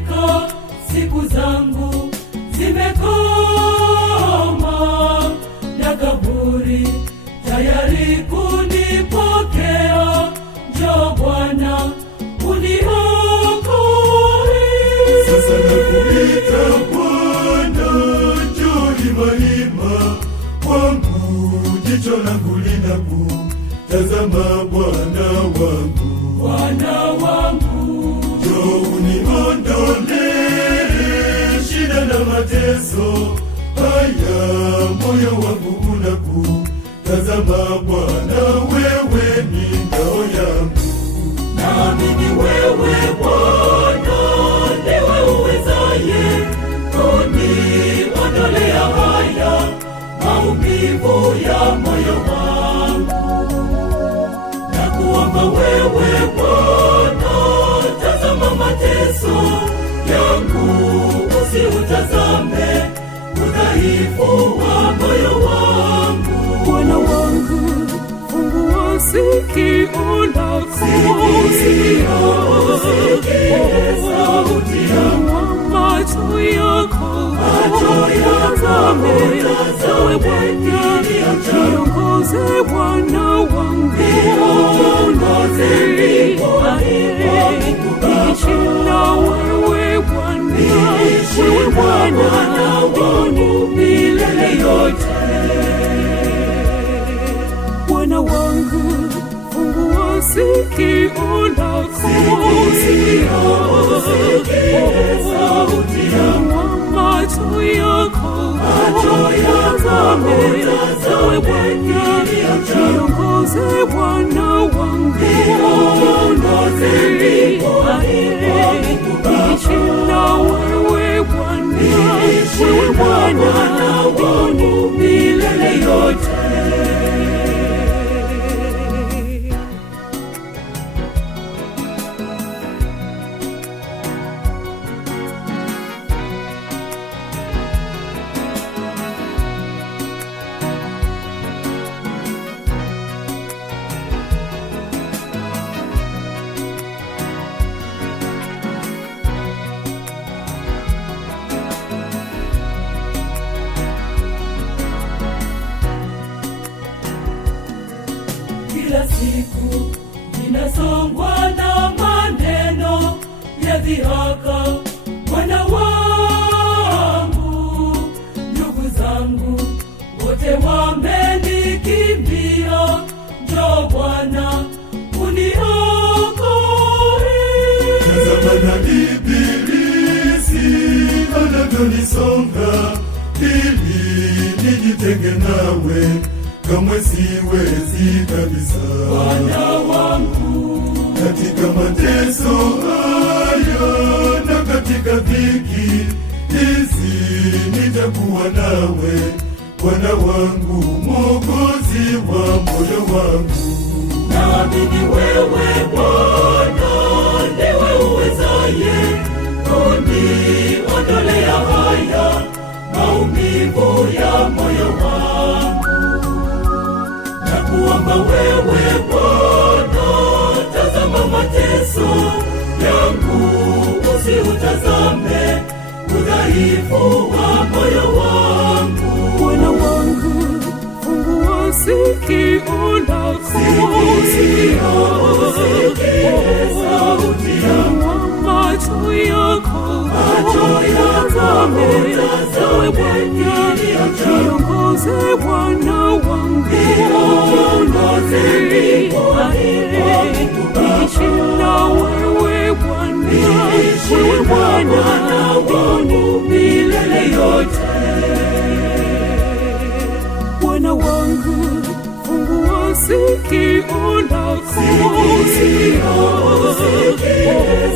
hakika siku zangu zimekoma, na kaburi tayari kunipokea. Njoo Bwana uniokoe. Sasa nakuita Bwana, njoo hima kwangu, jicho langu linakutazama Bwana wangu. Bwana wangu, njoo uniondolee shida na mateso haya, moyo wangu unakutazama Bwana, wewe ni ngao yangu. naamini wewe Bwana ndiwe uwezaye kuniondolea haya maumivu ya moyo wangu. Nakuomba wewe Bwana, tazama mateso yangu, usiutazame udhaifu wa moyo wangu. Bwana wangu, fungua sikio lako, sauti yangu, macho yako, utazame Bwana, niongoze Bwana wangu, niishi na wewe Bwana wangu milele yote. Bwana wangu, fungua sikio lako, sauti yangu, macho yako, utazame Bwana, niongoze Bwana wangu, niishi na wewe Bwana wangu milele yote. Kila siku ninasongwa na maneno ya dhihaka, Bwana wangu. Ndugu zangu wote wamenikimbia. Njoo Bwana uniokoe. Tazama na ibilisi anavyonisonga, ili nijitenge nawe, kamwe siwezi kabisa. Bwana wangu, Katika mateso haya na katika dhiki hizi nitakuwa nawe, Bwana wangu, Mwokozi wa moyo wangu. naamini wewe Bwana ndiwe uwezaye kuniondolea haya maumivu ya moyo wangu. Nakuomba wewe Bwana, tazama mateso yangu, usiutazame udhaifu wa moyo wangu. Bwana wangu, fungua sikio lako, sauti yangu, macho yako, utazame Bwana, niongoze Bwana wangu, niishi na wewe Bwana wangu milele yote. Bwana wangu, fungua sikio lako,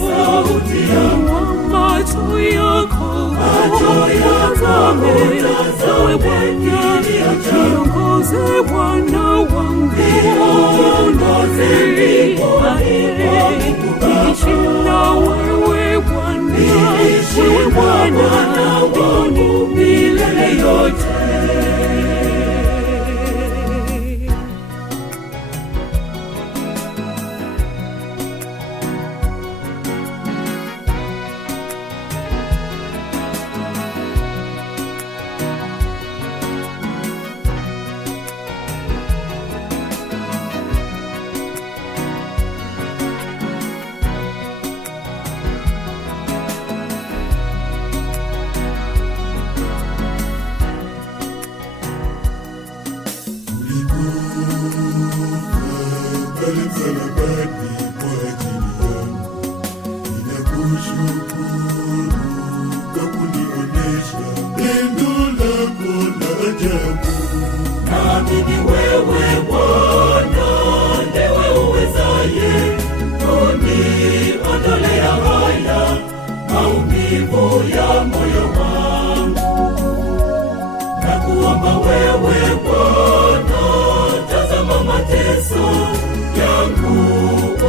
sauti yangu, macho yako, utazame Bwana, niongoze Bwana wangu, niishi na wewe Bwana wangu milele yote. pale msalabani kwa ajili yangu. Ninakushukuru kwa kunionesha pendo lako la ajabu. Naamini wewe Bwana ndiwe uwezaye kuniondolea haya maumivu ya moyo wangu. Nakuomba wewe Bwana, tazama mateso yangu,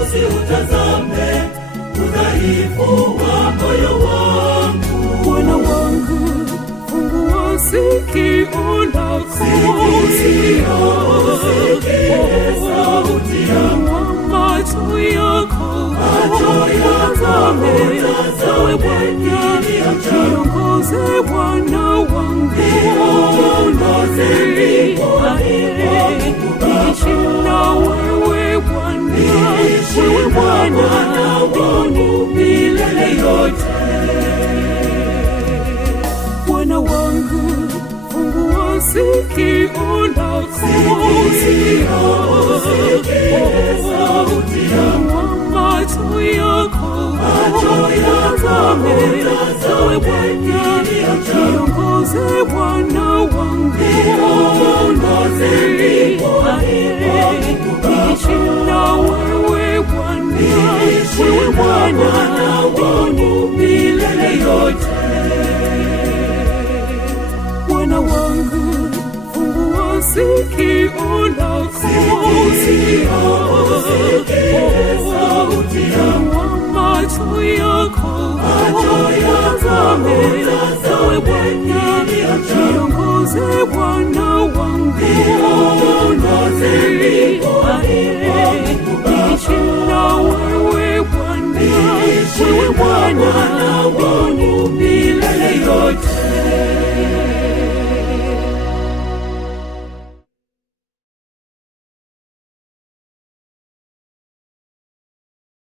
usiutazame udhaifu wa moyo wangu. Bwana wangu, fungua sikio lako, sauti yangu, macho yako utazame Bwana, niongoze Bwana wangu, niishi na wewe Bwana, wewe Bwana wangu milele yote. Bwana wangu, fungua sikio lako,